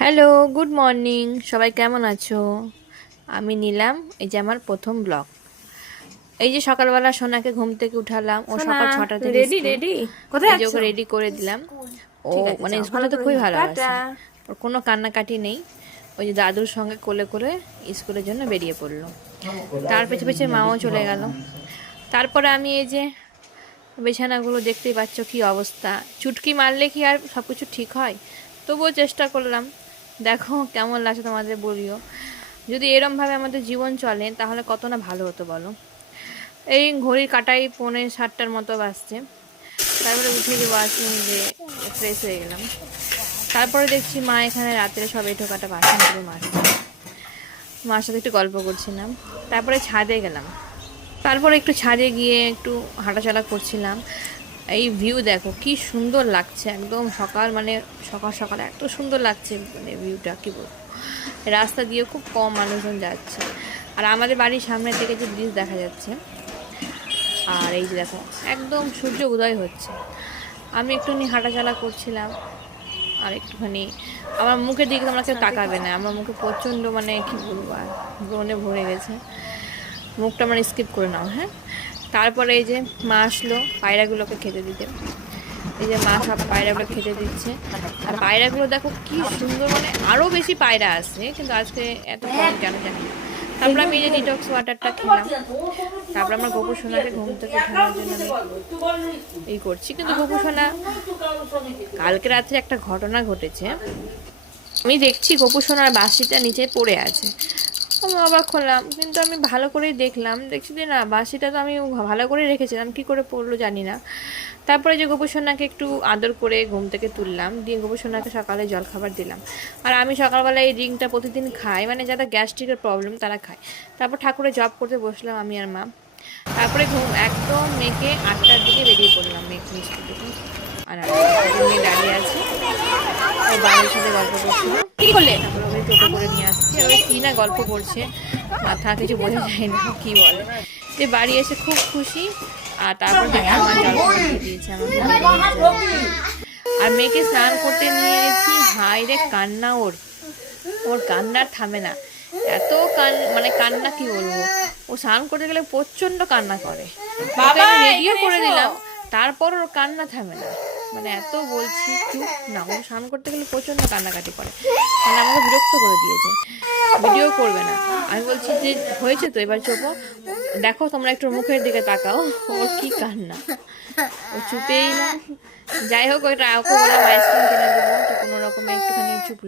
Hello, good morning. সবাই কেমন আছো? আমি নিলাম এই যে আমার প্রথম ব্লগ। এই যে সকালবেলা সোনাকে ঘুম থেকে উঠালাম, ও সোনা সকাল 6টা তুমি থেকে রেডি স্কুল। রেডি কোথায় এই যে ওকে যাচ্ছো? রেডি করে দিলাম। ও ঠিক আছে, মানে যাও স্কুল ভালো যেতে করে খুবই যাও, টাটা। ভালোবাসে। ওর কোনো কান্নাকাটি নেই। ওই যে দাদুর সঙ্গে কোলে করে স্কুলের জন্য বেরিয়ে পড়লো। তার পেছনে পেছনে মাও চলে গেল। তারপরে আমি এই যে বিছানাগুলো দেখতেই পাচ্ছ কি অবস্থা। চুটকি মারলে কি আর সব কিছু ঠিক হয়? তবুও চেষ্টা করলাম। দেখো কেমন লাগছে তোমাদের বলিও। যদি এরমভাবে আমাদের জীবন চলে তাহলে কত না ভালো হতো বলো। এই ঘড়ির কাঁটায় 6:45টার মতো বাজছে। তারপরে উঠে যে ওয়াশরুম দিয়ে ফ্রেশ হয়ে গেলাম। তারপরে দেখছি মা এখানে রাত্রে সব এঁঠো কাটা বাসনগুলো মাজছে। মার সাথে একটু গল্প করছিলাম। তারপরে ছাদে গেলাম। তারপরে একটু ছাদে গিয়ে একটু হাঁটাচলা করছিলাম। এই ভিউ দেখো কি সুন্দর লাগছে, একদম সকাল মানে সকাল সকাল এত সুন্দর লাগছে, মানে ভিউটা কি বলবো। রাস্তা দিয়ে খুব কম মানুষজন যাচ্ছে, আর আমাদের বাড়ির সামনে থেকে যে ব্রিজ দেখা যাচ্ছে। আর এই যে দেখো একদম সূর্য উদয় হচ্ছে। আমি একটুখানি হাঁটাচলা করছিলাম। আর একটুখানি আমার মুখের দিকে তোমরা কেউ তাকাবে না, আমার মুখে প্রচণ্ড মানে কি বলবো আর ব্রণে ভরে গেছে। মুখটা মানে স্কিপ করে নাও, হ্যাঁ। তারপরে এই যে মা আসলো পায়রাগুলোকে খেতে দিতে। এই যে মা সব পায়রাগুলো খেতে দিচ্ছে। আর পায়রাগুলো দেখো কি সুন্দর, মানে আরও বেশি পায়রা আছে, কিন্তু আজকে এত কম কেন জানি না। তারপরে আমি এই যে ডিটক্স ওয়াটারটা খেলাম। তারপরে আমার গোপু সোনাকে ঘুম থেকে ওঠানোর জন্য আমি এই করছি, কিন্তু গোপু সোনা কালকে রাত্রে একটা ঘটনা ঘটেছে। আমি দেখছি গোপু সোনার বাঁশিটা নিচে পড়ে আছে। আমি অবাক হলাম, কিন্তু আমি ভালো করেই দেখলাম, দেখছি যে না, বাঁশিটা তো আমি ভালো করে রেখেছিলাম, কী করে পড়লো জানি না। তারপরে যে গোপু সোনাকে একটু আদর করে ঘুম থেকে তুললাম, দিয়ে গোপু সোনাকে সকালে জলখাবার দিলাম। আর আমি সকালবেলা এই ড্রিঙ্কটা প্রতিদিন খাই, মানে যাদের গ্যাস্ট্রিকের প্রবলেম তারা খায়। তারপর ঠাকুরের জব করতে বসলাম আমি আর মা। তারপরে ঘুম একদম মেয়েকে 8টার দিকে বেরিয়ে পড়লাম, মেয়েকে স্কুল থেকে। আর মেয়ে দাঁড়িয়ে আছে, ও বাবার সাথে গল্প করছিল। কি করলে? তারপর ওকে টোটো করে নিয়ে আসছি, আর ওই কী না গল্প করছে, মাথা কিছু বোঝা যায় না কী বলে। যে বাড়ি এসে খুব খুশি। আর তারপর দেখি মা জলখাবার দিয়ে দিয়েছে আমাকে বিরিয়ানির জন্য। আর মেয়েকে স্নান করতে নিয়ে গেছি, হায় রে কান্না ওর। ওর কান্নার থামে না। এত মানে কান্না কি বলবো। ও স্নান করতে গেলে প্রচণ্ড কান্না করে। ওকে বাবা আমি রেডিও এখানে করে এসো। দিলাম, তারপর ওর কান্না থামে না। মানে এত বলছি চুপ না, ও স্নান করতে গেলে প্রচণ্ড কান্নাকাটি করে, মানে আমাকে বিরক্ত করে দিয়েছে। ভিডিও করবে না। আমি বলছি যে হয়েছে তো, এবার চোপো। দেখো তোমরা একটু মুখের দিকে তাকাও, ওর কি কান্না। ও চুপেই না। যাই হোক, ওইটা ওকে বললাম আইসক্রিম কিনে দেবো, তো কোনো রকমে একটুখানি চুপলো।